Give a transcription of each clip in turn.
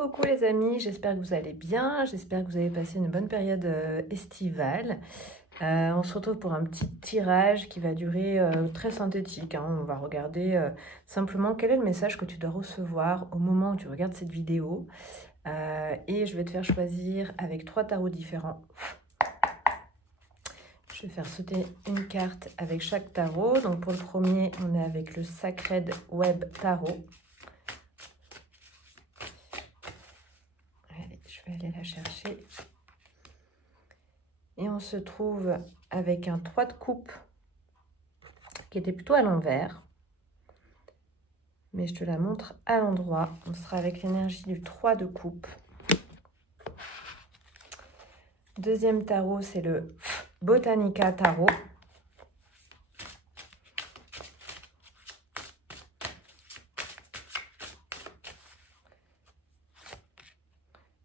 Coucou les amis, j'espère que vous allez bien, j'espère que vous avez passé une bonne période estivale. On se retrouve pour un petit tirage qui va durer très synthétique, hein. On va regarder simplement quel est le message que tu dois recevoir au moment où tu regardes cette vidéo. Et je vais te faire choisir avec 3 tarots différents. Je vais faire sauter une carte avec chaque tarot. Donc pour le premier, on est avec le Sacred Web Tarot. Allez, je vais aller la chercher. Et on se trouve avec un 3 de coupe qui était plutôt à l'envers. Mais je te la montre à l'endroit. On sera avec l'énergie du 3 de coupe. Deuxième tarot, c'est le Botanica Tarot.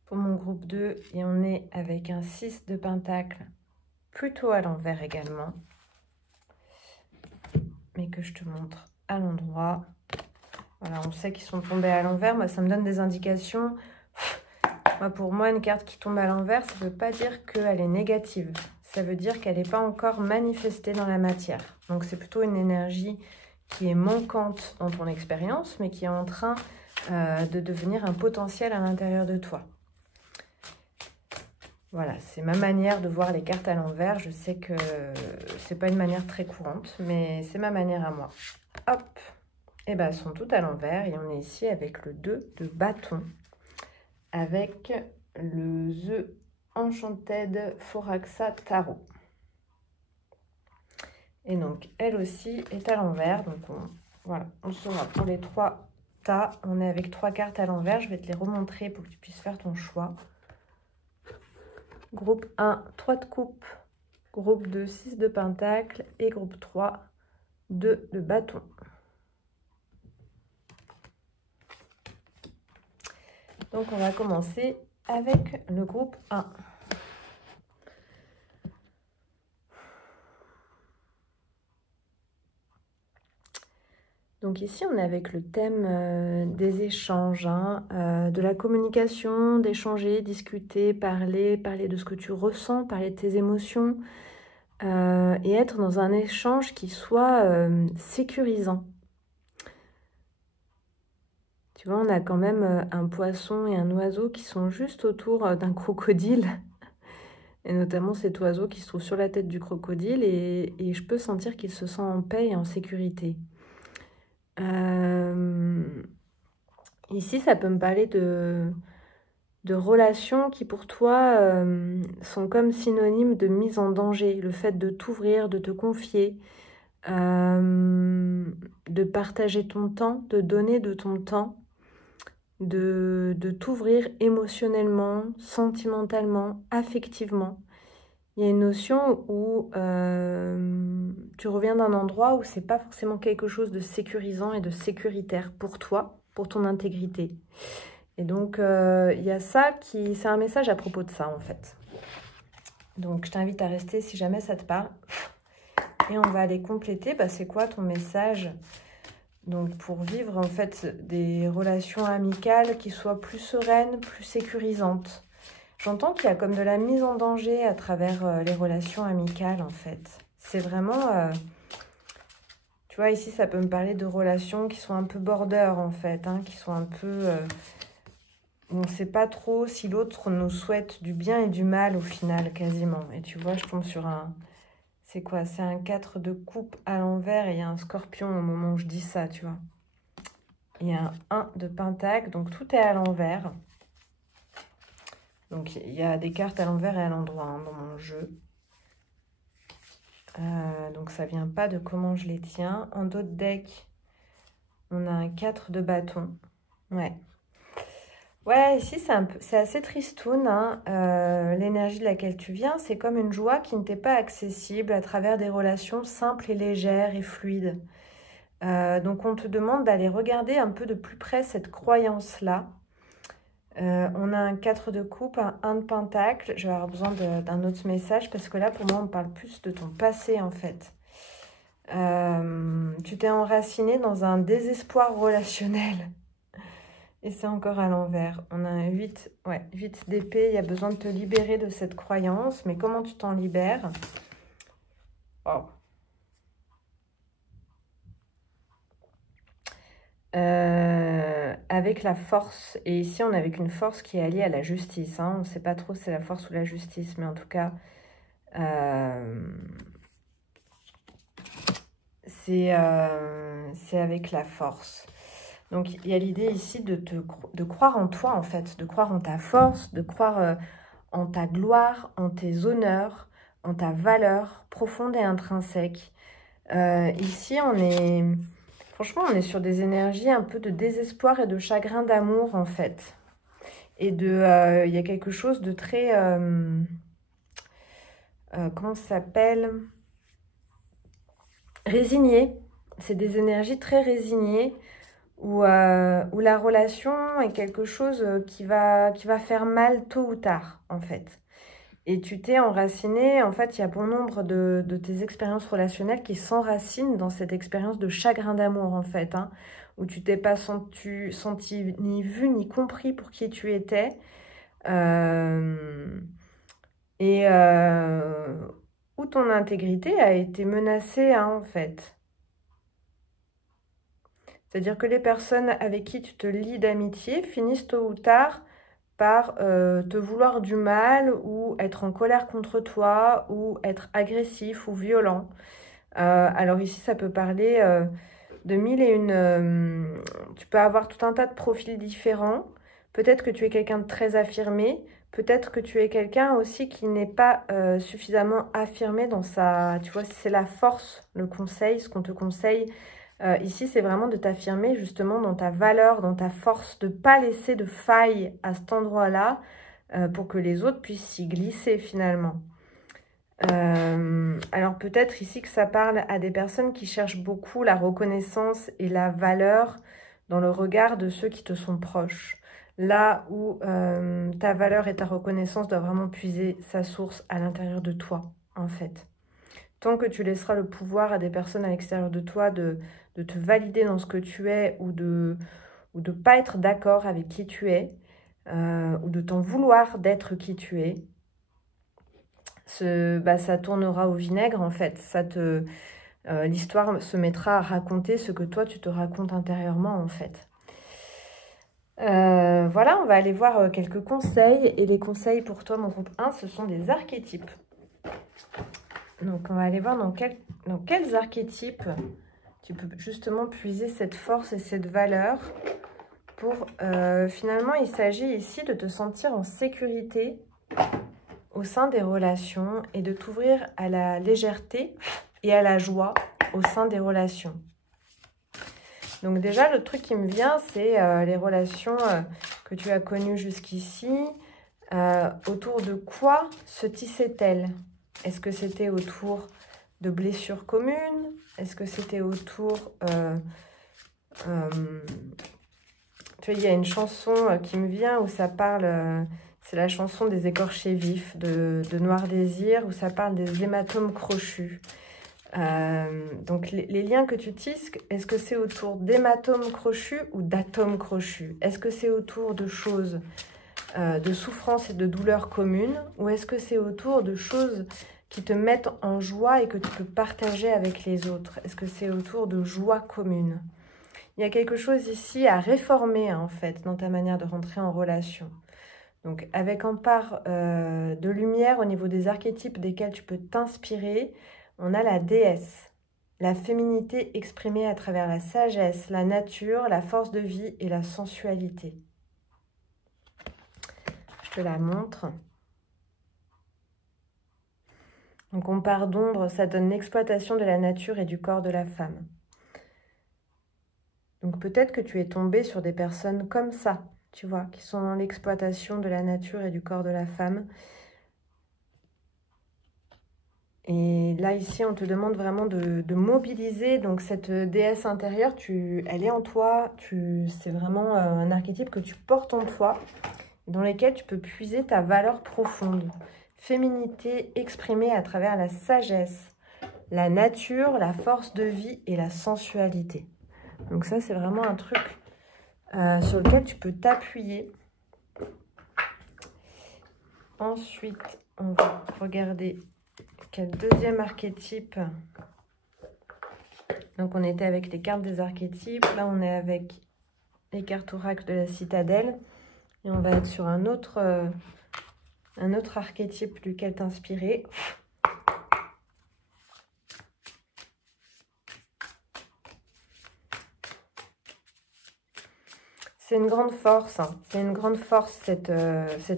Pour mon groupe 2, et on est avec un 6 de pentacle, plutôt à l'envers également. Mais que je te montre à l'endroit. Voilà, on sait qu'ils sont tombés à l'envers. Moi, ça me donne des indications. Pour moi, une carte qui tombe à l'envers, ça ne veut pas dire qu'elle est négative. Ça veut dire qu'elle n'est pas encore manifestée dans la matière. Donc, c'est plutôt une énergie qui est manquante dans ton expérience, mais qui est en train de devenir un potentiel à l'intérieur de toi. Voilà, c'est ma manière de voir les cartes à l'envers. Je sais que c'est pas une manière très courante, mais c'est ma manière à moi. Hop, et bien elles sont toutes à l'envers et on est ici avec le 2 de bâton, avec le The Enchanted Foraxa Tarot. Et donc elle aussi est à l'envers. Donc voilà, on saura pour les 3 tas. On est avec 3 cartes à l'envers. Je vais te les remontrer pour que tu puisses faire ton choix. Groupe 1, 3 de coupe. Groupe 2, 6 de pentacle. Et groupe 3, 2 de bâton. Donc, on va commencer avec le groupe 1. Donc ici, on est avec le thème des échanges, hein, de la communication, d'échanger, discuter, parler de ce que tu ressens, parler de tes émotions, et être dans un échange qui soit sécurisant. Tu vois, on a quand même un poisson et un oiseau qui sont juste autour d'un crocodile. Et notamment cet oiseau qui se trouve sur la tête du crocodile. Et je peux sentir qu'il se sent en paix et en sécurité. Ici, ça peut me parler de relations qui, pour toi, sont comme synonymes de mise en danger. Le fait de t'ouvrir, de te confier, de partager ton temps, de donner de ton temps, de t'ouvrir émotionnellement, sentimentalement, affectivement. Il y a une notion où tu reviens d'un endroit où c'est pas forcément quelque chose de sécurisant et de sécuritaire pour toi, pour ton intégrité. Et donc, il y a ça qui... C'est un message à propos de ça, en fait. Donc, je t'invite à rester si jamais ça te parle. Et on va aller compléter. C'est quoi ton message ? Donc, pour vivre, en fait, des relations amicales qui soient plus sereines, plus sécurisantes. J'entends qu'il y a comme de la mise en danger à travers les relations amicales, en fait. C'est vraiment... tu vois, ici, ça peut me parler de relations qui sont un peu border, en fait, hein, qui sont un peu... on ne sait pas trop si l'autre nous souhaite du bien et du mal, au final, quasiment. Et tu vois, je tombe sur un... C'est quoi? C'est un 4 de coupe à l'envers et il y a un scorpion au moment où je dis ça, tu vois. Il y a un 1 de pentacle, donc tout est à l'envers. Donc, il y a des cartes à l'envers et à l'endroit, hein, dans mon jeu. Donc, ça vient pas de comment je les tiens. En dos de deck, on a un 4 de bâton. Ouais. Ouais, ici, c'est assez tristoun, hein. L'énergie de laquelle tu viens, c'est comme une joie qui ne t'est pas accessible à travers des relations simples et légères et fluides. Donc, on te demande d'aller regarder un peu de plus près cette croyance-là. On a un 4 de coupe, un 1 de pentacle. Je vais avoir besoin d'un autre message parce que là, pour moi, on parle plus de ton passé, en fait. Tu t'es enraciné dans un désespoir relationnel. Et c'est encore à l'envers. On a un 8, ouais, 8 d'épée. Il y a besoin de te libérer de cette croyance. Mais comment tu t'en libères? Oh. Avec la force. Et ici, on est avec une force qui est alliée à la justice. Hein. On ne sait pas trop si c'est la force ou la justice. Mais en tout cas, c'est avec la force. Donc, il y a l'idée ici de croire en toi, en fait. De croire en ta force, de croire en ta gloire, en tes honneurs, en ta valeur profonde et intrinsèque. Ici, franchement, on est sur des énergies un peu de désespoir et de chagrin d'amour, en fait. Et il y a quelque chose de très... comment ça s'appelle? Résigné. C'est des énergies très résignées où la relation est quelque chose qui va faire mal tôt ou tard, en fait. Et tu t'es enraciné, en fait, il y a bon nombre de tes expériences relationnelles qui s'enracinent dans cette expérience de chagrin d'amour, en fait, hein, où tu t'es pas senti ni vu ni compris pour qui tu étais, et où ton intégrité a été menacée, hein, en fait. C'est-à-dire que les personnes avec qui tu te lies d'amitié finissent tôt ou tard par te vouloir du mal ou être en colère contre toi ou être agressif ou violent. Alors ici, ça peut parler de mille et une... tu peux avoir tout un tas de profils différents. Peut-être que tu es quelqu'un de très affirmé. Peut-être que tu es quelqu'un aussi qui n'est pas suffisamment affirmé dans sa... Tu vois, c'est la force, le conseil, ce qu'on te conseille. Ici, c'est vraiment de t'affirmer justement dans ta valeur, dans ta force, de ne pas laisser de faille à cet endroit-là pour que les autres puissent s'y glisser finalement. Alors peut-être ici que ça parle à des personnes qui cherchent beaucoup la reconnaissance et la valeur dans le regard de ceux qui te sont proches. Là où ta valeur et ta reconnaissance doivent vraiment puiser sa source à l'intérieur de toi, en fait. Tant que tu laisseras le pouvoir à des personnes à l'extérieur de toi de te valider dans ce que tu es ou de pas être d'accord avec qui tu es ou de t'en vouloir d'être qui tu es, ça tournera au vinaigre en fait. L'histoire se mettra à raconter ce que toi tu te racontes intérieurement en fait. Voilà, on va aller voir quelques conseils. Et les conseils pour toi, mon groupe 1, ce sont des archétypes. Donc, on va aller voir dans quels archétypes tu peux justement puiser cette force et cette valeur pour... finalement, il s'agit ici de te sentir en sécurité au sein des relations et de t'ouvrir à la légèreté et à la joie au sein des relations. Donc déjà, le truc qui me vient, c'est les relations que tu as connues jusqu'ici. Autour de quoi se tissaient-elles? Est-ce que c'était autour de blessures communes? Est-ce que c'était autour... tu vois, il y a une chanson qui me vient où ça parle... c'est la chanson des écorchés vifs de Noir Désir, où ça parle des hématomes crochus. Donc, les liens que tu tisses, est-ce que c'est autour d'hématomes crochus ou d'atomes crochus? Est-ce que c'est autour de choses, de souffrances et de douleurs communes? Ou est-ce que c'est autour de choses qui te mettent en joie et que tu peux partager avec les autres? Est-ce que c'est autour de joie commune? Il y a quelque chose ici à réformer, hein, en fait, dans ta manière de rentrer en relation. Donc, avec en part de lumière au niveau des archétypes desquels tu peux t'inspirer, on a la déesse, la féminité exprimée à travers la sagesse, la nature, la force de vie et la sensualité. Je te la montre. Donc, on part d'ombre, ça donne l'exploitation de la nature et du corps de la femme. Donc, peut-être que tu es tombé sur des personnes comme ça, tu vois, qui sont dans l'exploitation de la nature et du corps de la femme. Et là, ici, on te demande vraiment de mobiliser donc cette déesse intérieure. Elle est en toi. C'est vraiment un archétype que tu portes en toi, dans lequel tu peux puiser ta valeur profonde. Féminité exprimée à travers la sagesse, la nature, la force de vie et la sensualité. Donc ça, c'est vraiment un truc sur lequel tu peux t'appuyer. Ensuite, on va regarder quel deuxième archétype. Donc, on était avec les cartes des archétypes. Là, on est avec les cartes oracle de la citadelle. Et on va être sur un autre archétype duquel t'inspirer. C'est une grande force, hein. C'est une grande force cet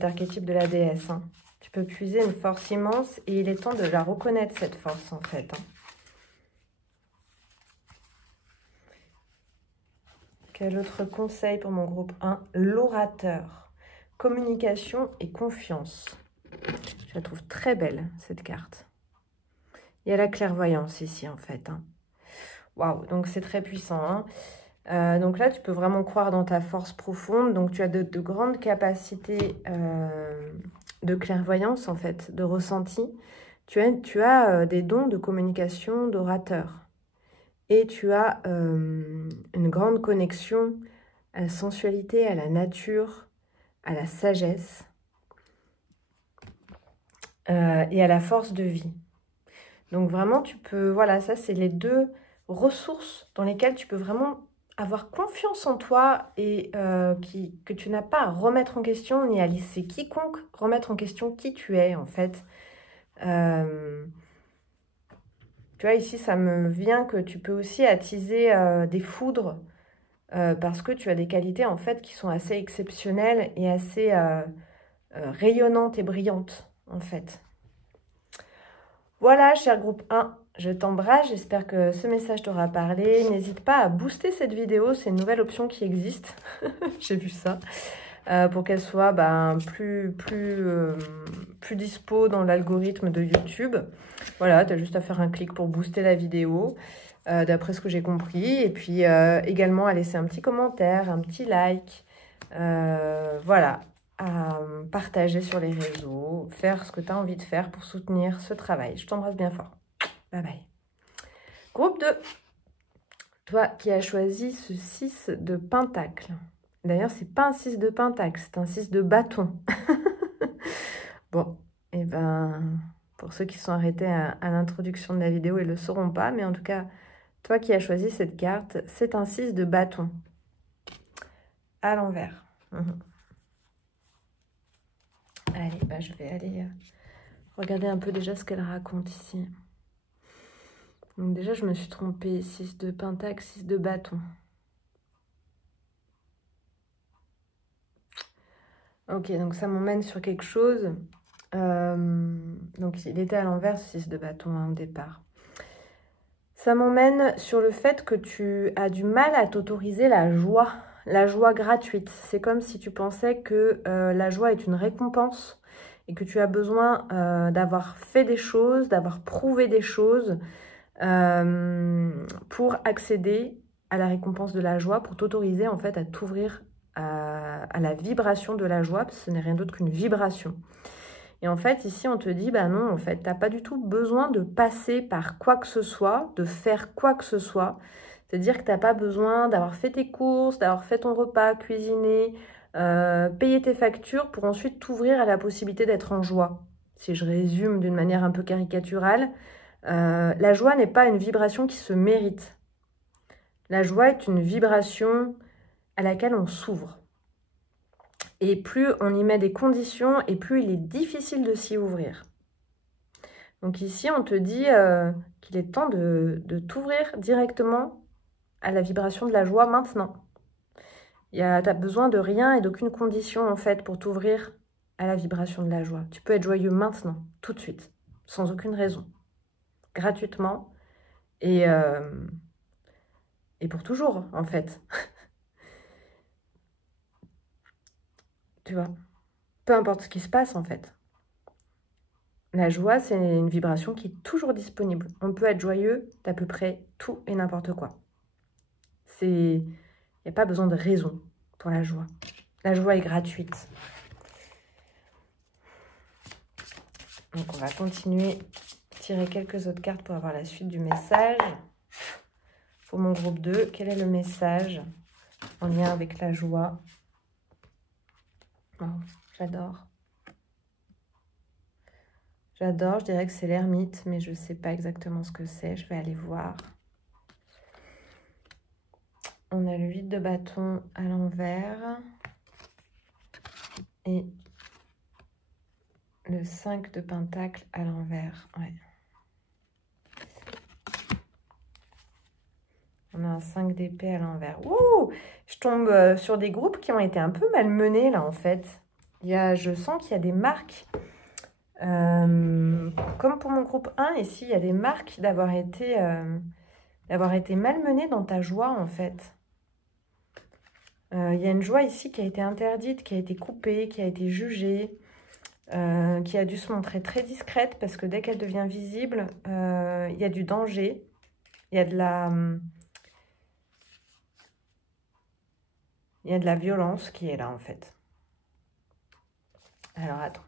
archétype de la déesse. Hein. Tu peux puiser une force immense et il est temps de la reconnaître, cette force, en fait. Hein. Quel autre conseil pour mon groupe 1? L'orateur. Communication et confiance. Je la trouve très belle, cette carte. Il y a la clairvoyance ici, en fait. Hein. Waouh, donc c'est très puissant. Hein. Donc là, tu peux vraiment croire dans ta force profonde. Donc, tu as de grandes capacités de clairvoyance, en fait, de ressenti. Tu as des dons de communication, d'orateur. Et tu as une grande connexion à la sensualité, à la nature, à la sagesse et à la force de vie. Donc, vraiment, tu peux... Voilà, ça, c'est les deux ressources dans lesquelles tu peux vraiment avoir confiance en toi et que tu n'as pas à remettre en question ni à laisser quiconque remettre en question qui tu es, en fait. Tu vois, ici, ça me vient que tu peux aussi attiser des foudres parce que tu as des qualités, en fait, qui sont assez exceptionnelles et assez rayonnantes et brillantes, en fait. Voilà, cher groupe 1, je t'embrasse, j'espère que ce message t'aura parlé. N'hésite pas à booster cette vidéo, c'est une nouvelle option qui existe, j'ai vu ça, pour qu'elle soit plus dispo dans l'algorithme de YouTube. Voilà, tu as juste à faire un clic pour booster la vidéo, d'après ce que j'ai compris. Et puis également à laisser un petit commentaire, un petit like, voilà, à partager sur les réseaux, faire ce que tu as envie de faire pour soutenir ce travail. Je t'embrasse bien fort. Bye bye. Groupe 2. Toi qui as choisi ce 6 de pentacle. D'ailleurs, c'est pas un 6 de pentacle, c'est un 6 de bâton. Bon, et ben, pour ceux qui sont arrêtés à l'introduction de la vidéo, ils ne le sauront pas. Mais en tout cas, toi qui as choisi cette carte, c'est un 6 de bâton. À l'envers. Allez, bah, je vais aller regarder un peu déjà ce qu'elle raconte ici. Donc déjà, je me suis trompée. 6 de pentacle, 6 de bâton. Ok, donc ça m'emmène sur quelque chose. Donc il était à l'envers, 6 de bâton hein, au départ. Ça m'emmène sur le fait que tu as du mal à t'autoriser la joie gratuite. C'est comme si tu pensais que la joie est une récompense et que tu as besoin d'avoir fait des choses, d'avoir prouvé des choses pour accéder à la récompense de la joie, pour t'autoriser en fait à t'ouvrir à la vibration de la joie, parce que ce n'est rien d'autre qu'une vibration. Et en fait, ici, on te dit, bah non, en fait, tu n'as pas du tout besoin de passer par quoi que ce soit, de faire quoi que ce soit. C'est-à-dire que tu n'as pas besoin d'avoir fait tes courses, d'avoir fait ton repas, cuisiné, payer tes factures pour ensuite t'ouvrir à la possibilité d'être en joie. Si je résume d'une manière un peu caricaturale, la joie n'est pas une vibration qui se mérite. La joie est une vibration à laquelle on s'ouvre. Et plus on y met des conditions, et plus il est difficile de s'y ouvrir. Donc ici, on te dit qu'il est temps de t'ouvrir directement à la vibration de la joie maintenant. Tu n'as besoin de rien et d'aucune condition, en fait, pour t'ouvrir à la vibration de la joie. Tu peux être joyeux maintenant, tout de suite, sans aucune raison, gratuitement, et pour toujours, en fait. Tu vois, peu importe ce qui se passe, en fait. La joie, c'est une vibration qui est toujours disponible. On peut être joyeux d'à peu près tout et n'importe quoi. Il n'y a pas besoin de raison pour la joie. La joie est gratuite. Donc, on va continuer à tirer quelques autres cartes pour avoir la suite du message. Pour mon groupe 2, quel est le message en lien avec la joie. Oh, j'adore. J'adore, je dirais que c'est l'ermite, mais je ne sais pas exactement ce que c'est. Je vais aller voir. On a le 8 de bâton à l'envers. Et le 5 de pentacle à l'envers. Ouais. On a un 5 d'épée à l'envers. Ouh! Je tombe sur des groupes qui ont été un peu malmenés, là, en fait. Je sens qu'il y a des marques. Comme pour mon groupe 1, ici, il y a des marques d'avoir été malmené dans ta joie, en fait. Il y a une joie ici qui a été interdite, qui a été coupée, qui a été jugée, qui a dû se montrer très discrète, parce que dès qu'elle devient visible, il y a du danger, il y a de la violence qui est là, en fait. Alors, attends.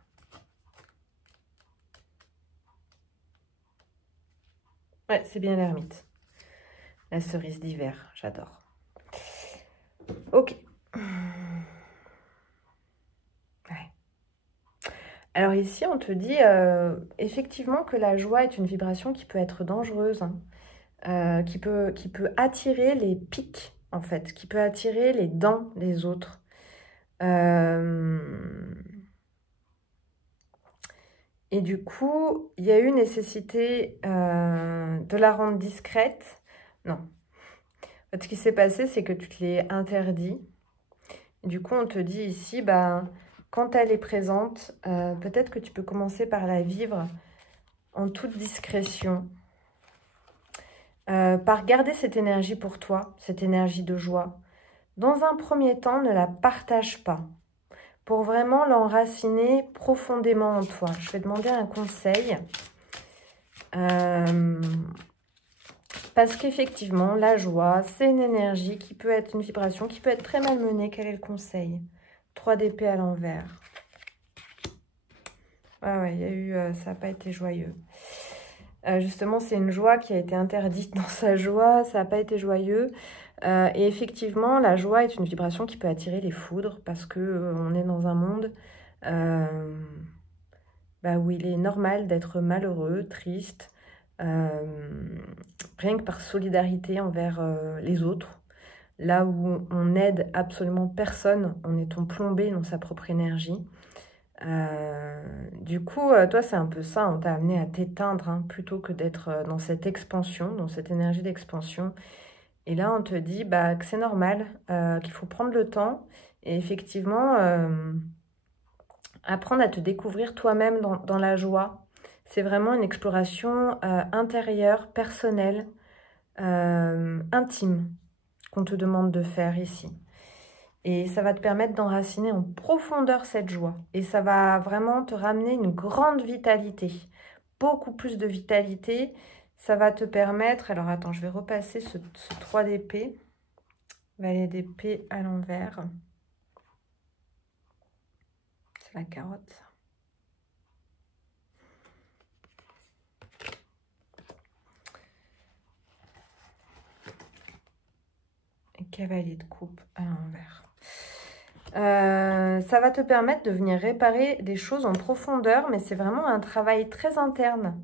Ouais, c'est bien l'ermite. La cerise d'hiver, j'adore. Ok. Ouais. Alors ici, on te dit effectivement que la joie est une vibration qui peut être dangereuse, hein, qui peut attirer les pics, en fait, qui peut attirer les dents des autres. Et du coup, il y a eu nécessité de la rendre discrète. Non. En fait, ce qui s'est passé, c'est que tu te l'es interdit. Du coup, on te dit ici, bah, quand elle est présente, peut-être que tu peux commencer par la vivre en toute discrétion. Par garder cette énergie pour toi, cette énergie de joie. Dans un premier temps, ne la partage pas. Pour vraiment l'enraciner profondément en toi. Je vais demander un conseil. Parce qu'effectivement, la joie, c'est une énergie qui peut être une vibration, qui peut être très malmenée. Quel est le conseil? 3 d'épée à l'envers. Ah ouais, il y a eu, ça n'a pas été joyeux. Justement, c'est une joie qui a été interdite dans sa joie, ça n'a pas été joyeux. Et effectivement, la joie est une vibration qui peut attirer les foudres parce que on est dans un monde où il est normal d'être malheureux, triste, rien que par solidarité envers les autres. Là où on n'aide absolument personne, on est plombé dans sa propre énergie. Du coup, toi, c'est un peu ça, on t'a amené à t'éteindre hein, plutôt que d'être dans cette expansion, dans cette énergie d'expansion. Et là, on te dit que c'est normal, qu'il faut prendre le temps et effectivement apprendre à te découvrir toi-même dans la joie. C'est vraiment une exploration intérieure, personnelle, intime qu'on te demande de faire ici. Et ça va te permettre d'enraciner en profondeur cette joie. Et ça va vraiment te ramener une grande vitalité. Beaucoup plus de vitalité. Ça va te permettre... Alors attends, je vais repasser ce 3 d'épée. Valet d'épée à l'envers. C'est la carotte. Et cavalier de coupe à l'envers. Ça va te permettre de venir réparer des choses en profondeur, mais c'est vraiment un travail très interne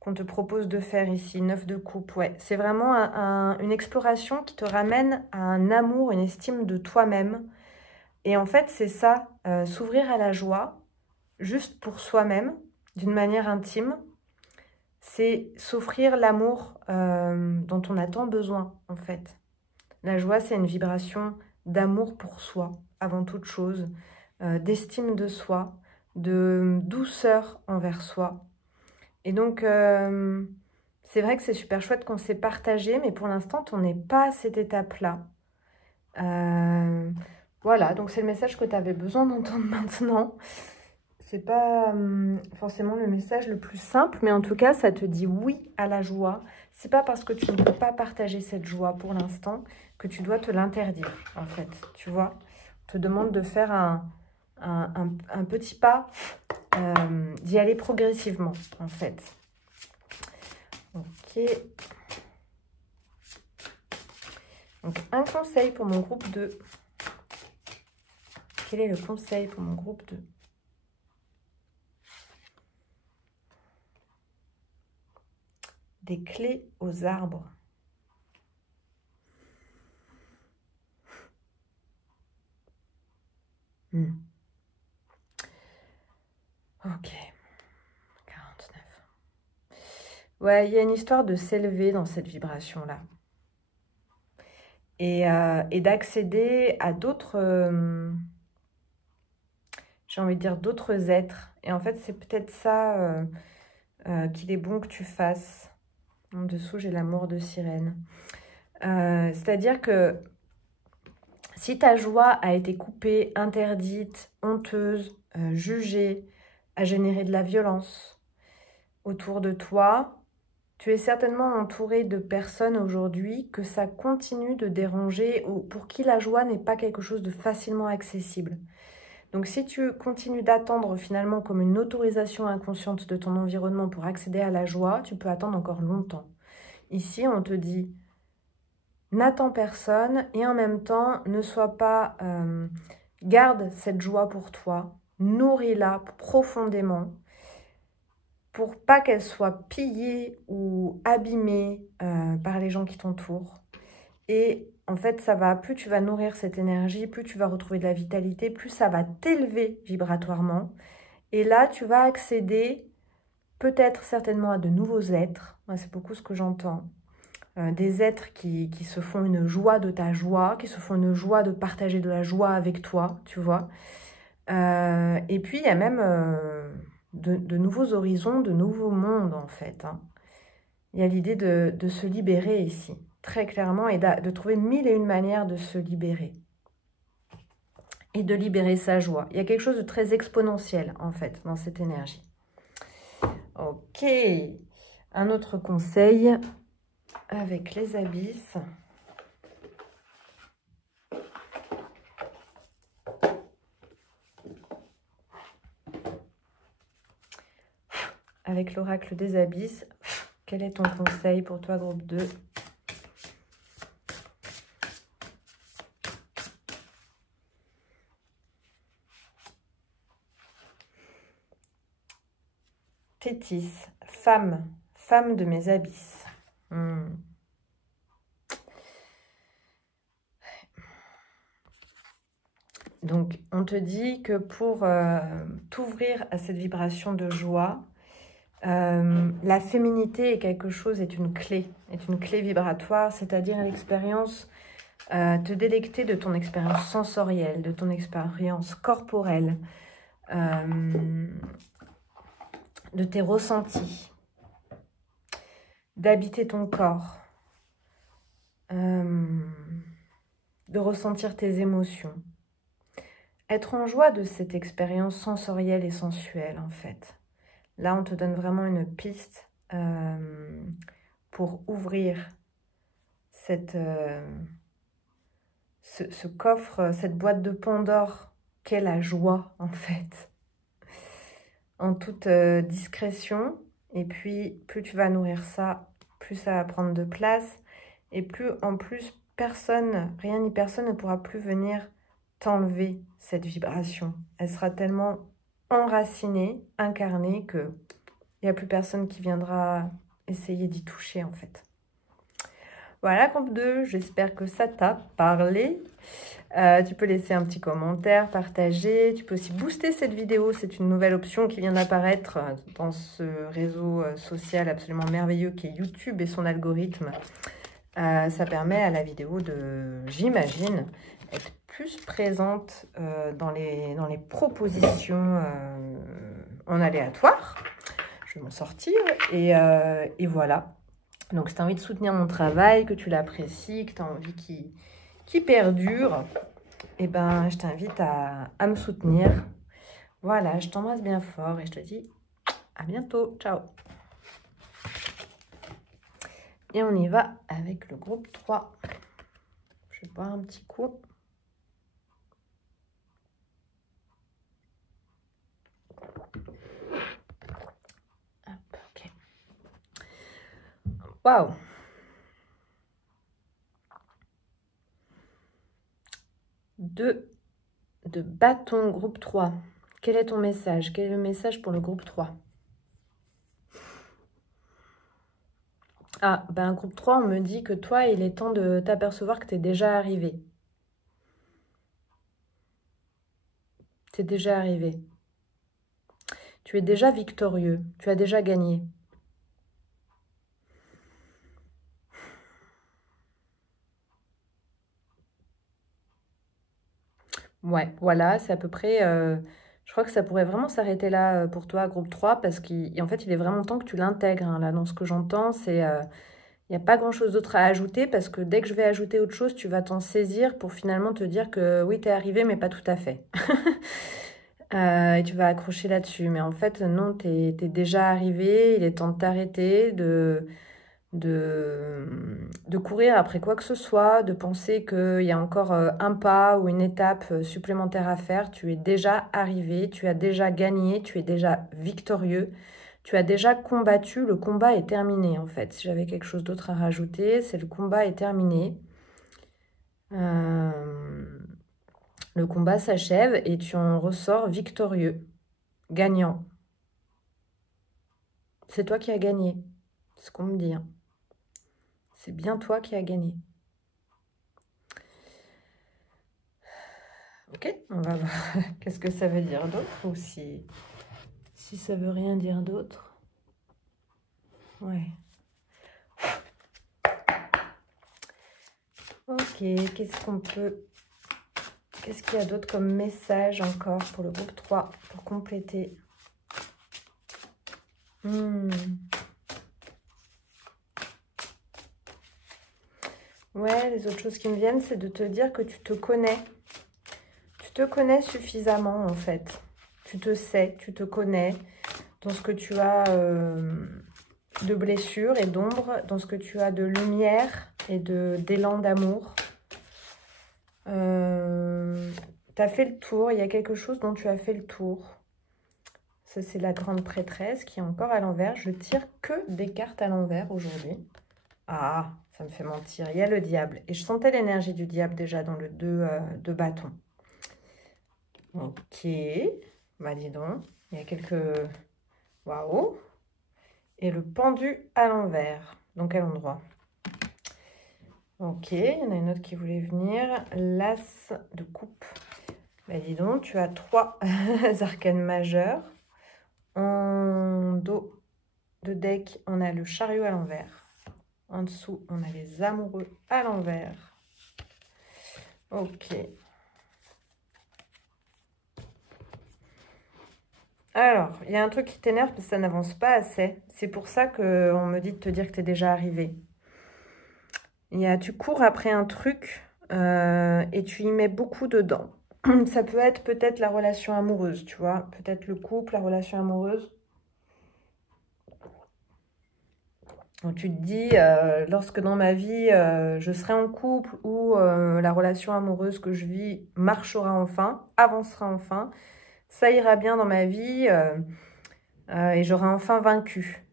qu'on te propose de faire ici, 9 de coupe. Ouais, c'est vraiment une exploration qui te ramène à un amour, une estime de toi-même. Et en fait, c'est ça, s'ouvrir à la joie, juste pour soi-même, d'une manière intime. C'est s'offrir l'amour dont on a tant besoin, en fait. La joie, c'est une vibration d'amour pour soi, avant toute chose, d'estime de soi, de douceur envers soi. Et donc, c'est vrai que c'est super chouette qu'on s'est partagé, mais pour l'instant, on n'est pas à cette étape-là. Voilà, donc c'est le message que tu avais besoin d'entendre maintenant. C'est pas forcément le message le plus simple, mais en tout cas, ça te dit oui à la joie. C'est pas parce que tu ne peux pas partager cette joie pour l'instant que tu dois te l'interdire, en fait. Tu vois, on te demande de faire un petit pas, d'y aller progressivement, en fait. Ok. Donc, un conseil pour mon groupe 2. Quel est le conseil pour mon groupe 2? Des clés aux arbres. Ok. 49. Ouais, il y a une histoire de s'élever dans cette vibration-là. Et d'accéder à d'autres, j'ai envie de dire, d'autres êtres. Et en fait, c'est peut-être ça qu'il est bon que tu fasses. En dessous, j'ai l'amour de sirène. C'est-à-dire que si ta joie a été coupée, interdite, honteuse, jugée, a généré de la violence autour de toi, tu es certainement entouré de personnes aujourd'hui que ça continue de déranger ou pour qui la joie n'est pas quelque chose de facilement accessible. Donc si tu continues d'attendre finalement comme une autorisation inconsciente de ton environnement pour accéder à la joie, tu peux attendre encore longtemps. Ici, on te dit, n'attends personne et en même temps, ne sois pas... garde cette joie pour toi, nourris-la profondément pour pas qu'elle soit pillée ou abîmée par les gens qui t'entourent. Et en fait, ça va, plus tu vas nourrir cette énergie, plus tu vas retrouver de la vitalité, plus ça va t'élever vibratoirement. Et là, tu vas accéder peut-être certainement à de nouveaux êtres. Moi, c'est beaucoup ce que j'entends. Des êtres qui se font une joie de ta joie, qui se font une joie de partager de la joie avec toi, tu vois. Et puis, il y a même de nouveaux horizons, de nouveaux mondes, en fait. Hein. Il y a l'idée de se libérer ici, très clairement, et de trouver mille et une manières de se libérer. Et de libérer sa joie. Il y a quelque chose de très exponentiel, en fait, dans cette énergie. Ok. Un autre conseil avec les abysses. Avec l'oracle des abysses, quel est ton conseil pour toi, groupe 2? Tétis, femme de mes abysses. Donc, on te dit que pour t'ouvrir à cette vibration de joie, la féminité est quelque chose, est une clé vibratoire, c'est-à-dire l'expérience, te délecter de ton expérience sensorielle, de ton expérience corporelle, de tes ressentis, d'habiter ton corps, de ressentir tes émotions. Être en joie de cette expérience sensorielle et sensuelle, en fait. Là, on te donne vraiment une piste pour ouvrir ce coffre, cette boîte de Pandore qu'est la joie, en fait. En toute discrétion. Et puis, plus tu vas nourrir ça, plus ça va prendre de place. Et plus, en plus, personne, rien ni personne ne pourra plus venir t'enlever cette vibration. Elle sera tellement enracinée, incarnée, que il n'y a plus personne qui viendra essayer d'y toucher, en fait. Voilà, groupe 2, j'espère que ça t'a parlé. Tu peux laisser un petit commentaire, partager. Tu peux aussi booster cette vidéo. C'est une nouvelle option qui vient d'apparaître dans ce réseau social absolument merveilleux qui est YouTube et son algorithme. Ça permet à la vidéo de, j'imagine, être plus présente dans les propositions en aléatoire. Je vais m'en sortir et voilà. Donc, si tu as envie de soutenir mon travail, que tu l'apprécies, que tu as envie qu'il perdure, eh ben, je t'invite à me soutenir. Voilà, je t'embrasse bien fort et je te dis à bientôt. Ciao. Et on y va avec le groupe 3. Je vais boire un petit coup. Hop, ok. Waouh! 2 de bâton, groupe 3. Quel est ton message? Quel est le message pour le groupe 3? Ah, ben groupe 3, on me dit que toi, il est temps de t'apercevoir que tu es déjà arrivé. Tu es déjà arrivé. Tu es déjà victorieux. Tu as déjà gagné. Ouais, voilà, c'est à peu près... je crois que ça pourrait vraiment s'arrêter là pour toi, groupe 3, parce qu'en fait, il est vraiment temps que tu l'intègres. Hein. Là, dans ce que j'entends, c'est... il n'y a pas grand-chose d'autre à ajouter, parce que dès que je vais ajouter autre chose, tu vas t'en saisir pour finalement te dire que oui, tu es arrivé, mais pas tout à fait. Et tu vas accrocher là-dessus. Mais en fait, non, tu es déjà arrivé, il est temps de t'arrêter, de courir après quoi que ce soit, de penser qu'il y a encore un pas ou une étape supplémentaire à faire. Tu es déjà arrivé, tu as déjà gagné, tu es déjà victorieux, tu as déjà combattu. Le combat est terminé en fait. Si j'avais quelque chose d'autre à rajouter, c'est le combat est terminé. Le combat s'achève et tu en ressors victorieux, gagnant. C'est toi qui as gagné, c'est ce qu'on me dit. Hein. C'est bien toi qui as gagné. Ok, on va voir qu'est-ce que ça veut dire d'autre ou si ça veut rien dire d'autre. Ouais. Ok, qu'est-ce qu'il y a d'autre comme message encore pour le groupe 3 pour compléter? Ouais, les autres choses qui me viennent, c'est de te dire que tu te connais. Tu te connais suffisamment, en fait. Tu te sais, tu te connais dans ce que tu as de blessures et d'ombre, dans ce que tu as de lumière et d'élan d'amour. Tu as fait le tour, il y a quelque chose dont tu as fait le tour. Ça, c'est la grande prêtresse qui est encore à l'envers. Je tire que des cartes à l'envers aujourd'hui. Ah, ça me fait mentir. Il y a le diable. Et je sentais l'énergie du diable déjà dans le 2 de bâton. Ok. Bah dis donc. Il y a quelques... Waouh. Et le pendu à l'envers. Dans quel endroit? Ok. Il y en a une autre qui voulait venir. L'as de coupe. Bah dis donc, tu as 3 arcanes majeurs. En dos de deck, on a le chariot à l'envers. En dessous, on a les amoureux à l'envers. Ok. Alors, il y a un truc qui t'énerve parce que ça n'avance pas assez. C'est pour ça qu'on me dit de te dire que tu es déjà arrivé. Tu cours après un truc et tu y mets beaucoup dedans. Ça peut être peut-être la relation amoureuse, tu vois. Peut-être le couple, la relation amoureuse. Donc, tu te dis, lorsque dans ma vie, je serai en couple ou la relation amoureuse que je vis marchera enfin, avancera enfin, ça ira bien dans ma vie et j'aurai enfin vaincu.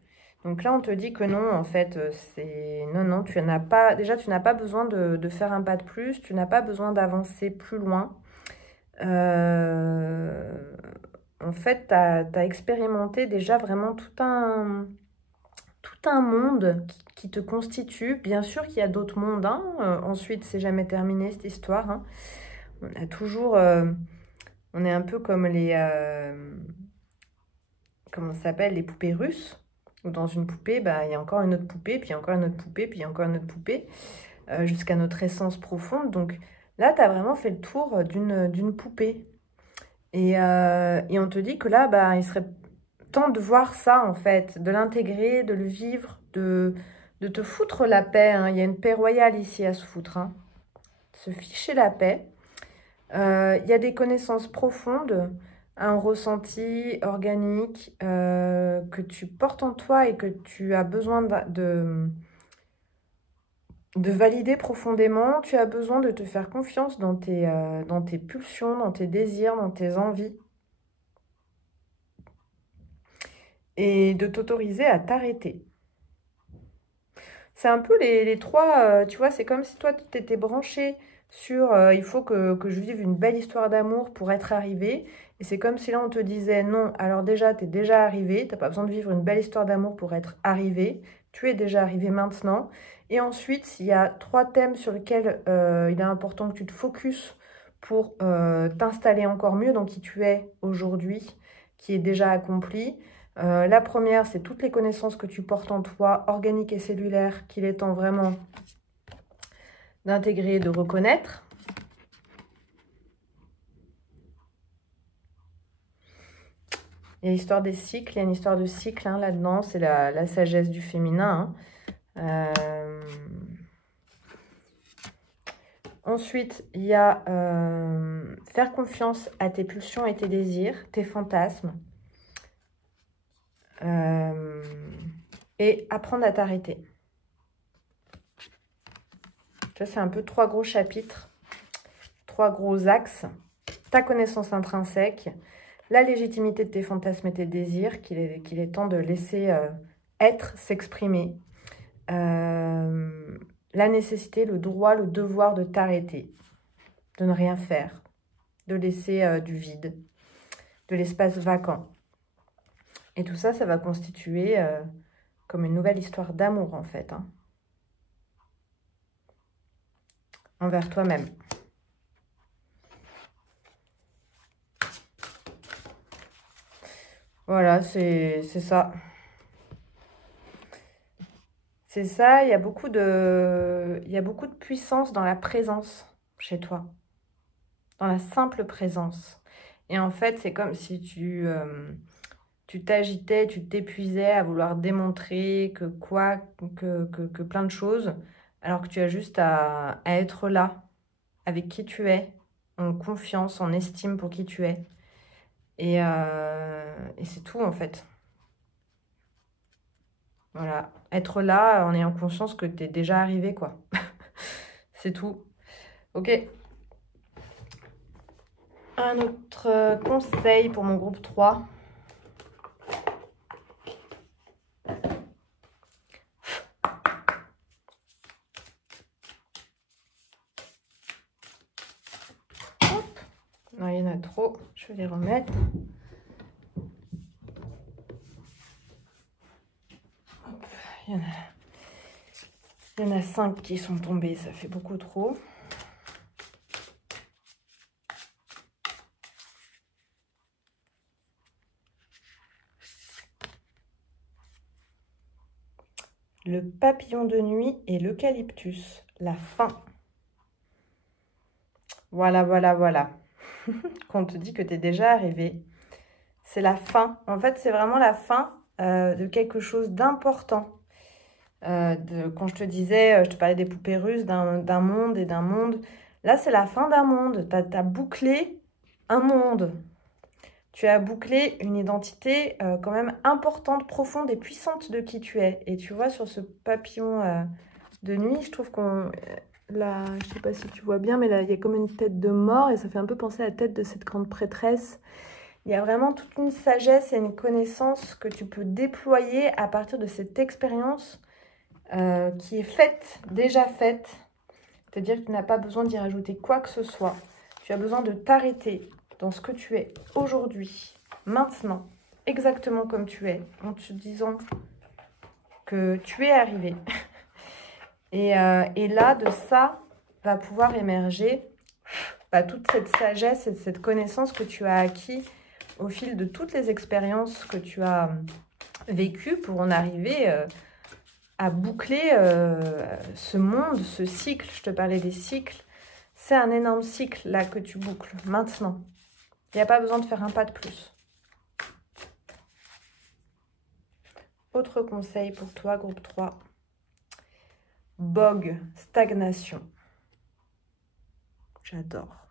Donc là, on te dit que non, en fait, c'est... Non, non, tu n'as pas... Déjà, tu n'as pas besoin de faire un pas de plus, tu n'as pas besoin d'avancer plus loin. En fait, tu as expérimenté déjà vraiment tout un monde qui te constitue. Bien sûr qu'il y a d'autres mondes. Hein. Ensuite, c'est jamais terminé cette histoire. Hein. On a toujours... on est un peu comme les... comment ça s'appelle? Les poupées russes. Où dans une poupée, bah, il y a encore une autre poupée, puis encore une autre poupée, puis encore une autre poupée, jusqu'à notre essence profonde. Donc là, tu as vraiment fait le tour d'une poupée. Et on te dit que là, bah, il serait temps de voir ça, en fait, de l'intégrer, de le vivre, de te foutre la paix. Hein. Il y a une paix royale ici à se foutre. Hein. Se ficher la paix. Il y a des connaissances profondes, un ressenti organique que tu portes en toi et que tu as besoin de valider profondément. Tu as besoin de te faire confiance dans tes pulsions, dans tes désirs, dans tes envies. Et de t'autoriser à t'arrêter. C'est un peu les trois, tu vois, c'est comme si toi, tu t'étais branché sur il faut que je vive une belle histoire d'amour pour être arrivé. Et c'est comme si là, on te disait non, alors déjà, tu es déjà arrivé, tu n'as pas besoin de vivre une belle histoire d'amour pour être arrivé. Tu es déjà arrivé maintenant. Et ensuite, il y a 3 thèmes sur lesquels il est important que tu te focuses pour t'installer encore mieux dans qui tu es aujourd'hui, qui est déjà accompli. La première, c'est toutes les connaissances que tu portes en toi, organiques et cellulaires, qu'il est temps vraiment d'intégrer et de reconnaître. Il y a l'histoire des cycles, il y a une histoire de cycle hein, là-dedans, c'est la sagesse du féminin. Hein. Ensuite, il y a faire confiance à tes pulsions et tes désirs, tes fantasmes. Et apprendre à t'arrêter. Ça, c'est un peu 3 gros chapitres, 3 gros axes. Ta connaissance intrinsèque, la légitimité de tes fantasmes et tes désirs, qu'il est temps de laisser être, s'exprimer. La nécessité, le droit, le devoir de t'arrêter, de ne rien faire, de laisser du vide, de l'espace vacant. Et tout ça, ça va constituer comme une nouvelle histoire d'amour, en fait. Hein, envers toi-même. Voilà, c'est ça. C'est ça, il y a beaucoup de puissance dans la présence chez toi. Dans la simple présence. Et en fait, c'est comme si tu t'agitais, tu t'épuisais à vouloir démontrer que plein de choses, alors que tu as juste à être là, avec qui tu es, en confiance, en estime pour qui tu es. Et c'est tout, en fait. Voilà. Être là en ayant conscience que tu es déjà arrivé, quoi. C'est tout. Ok. Un autre conseil pour mon groupe 3. Non, il y en a trop. Je vais les remettre. Hop, il y en a 5 qui sont tombés. Ça fait beaucoup trop. Le papillon de nuit et l'eucalyptus. La fin. Voilà, voilà, voilà. Quand on te dit que tu es déjà arrivé, c'est la fin. En fait, c'est vraiment la fin de quelque chose d'important. Quand je te disais, je te parlais des poupées russes, d'un monde et d'un monde. Là, c'est la fin d'un monde. Tu as bouclé un monde. Tu as bouclé une identité quand même importante, profonde et puissante de qui tu es. Et tu vois, sur ce papillon de nuit, je trouve qu'on... Là, je ne sais pas si tu vois bien, mais là, il y a comme une tête de mort et ça fait un peu penser à la tête de cette grande prêtresse. Il y a vraiment toute une sagesse et une connaissance que tu peux déployer à partir de cette expérience qui est faite, déjà faite. C'est-à-dire que tu n'as pas besoin d'y rajouter quoi que ce soit. Tu as besoin de t'arrêter dans ce que tu es aujourd'hui, maintenant, exactement comme tu es, en te disant que tu es arrivé. Et là, de ça, va pouvoir émerger toute cette sagesse et cette connaissance que tu as acquis au fil de toutes les expériences que tu as vécues pour en arriver à boucler ce monde, ce cycle. Je te parlais des cycles. C'est un énorme cycle là que tu boucles maintenant. Il n'y a pas besoin de faire un pas de plus. Autre conseil pour toi, groupe 3. Bog, stagnation. J'adore.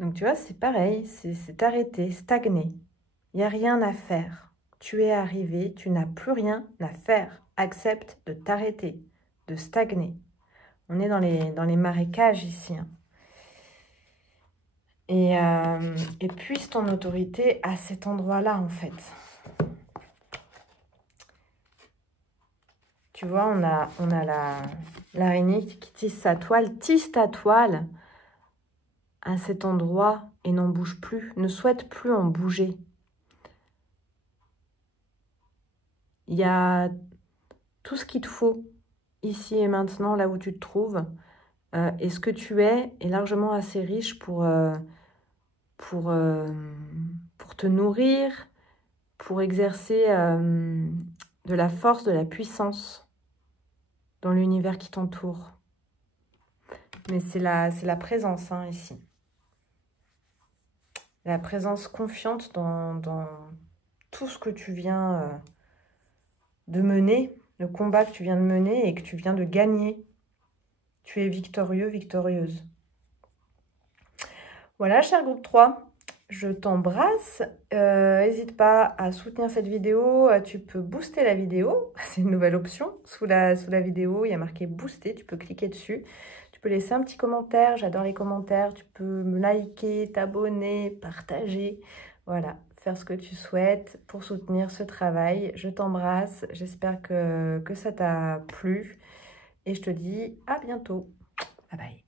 Donc, tu vois, c'est pareil, c'est arrêter, stagner. Il n'y a rien à faire. Tu es arrivé, tu n'as plus rien à faire. Accepte de t'arrêter, de stagner. On est dans les marécages ici. Hein. Et puise ton autorité à cet endroit-là, en fait. Tu vois, on a l'araignée qui tisse sa toile. Tisse ta toile à cet endroit et n'en bouge plus. Ne souhaite plus en bouger. Il y a tout ce qu'il te faut ici et maintenant, là où tu te trouves. Et ce que tu es est largement assez riche pour te nourrir, pour exercer de la force, de la puissance dans l'univers qui t'entoure. Mais c'est la présence hein, ici. La présence confiante dans tout ce que tu viens de mener, le combat que tu viens de mener et que tu viens de gagner. Tu es victorieux, victorieuse. Voilà, cher groupe 3, je t'embrasse. N'hésite pas à soutenir cette vidéo. Tu peux booster la vidéo. C'est une nouvelle option. Sous la vidéo, il y a marqué booster. Tu peux cliquer dessus. Tu peux laisser un petit commentaire. J'adore les commentaires. Tu peux me liker, t'abonner, partager. Voilà, faire ce que tu souhaites pour soutenir ce travail. Je t'embrasse. J'espère que ça t'a plu. Et je te dis à bientôt. Bye bye.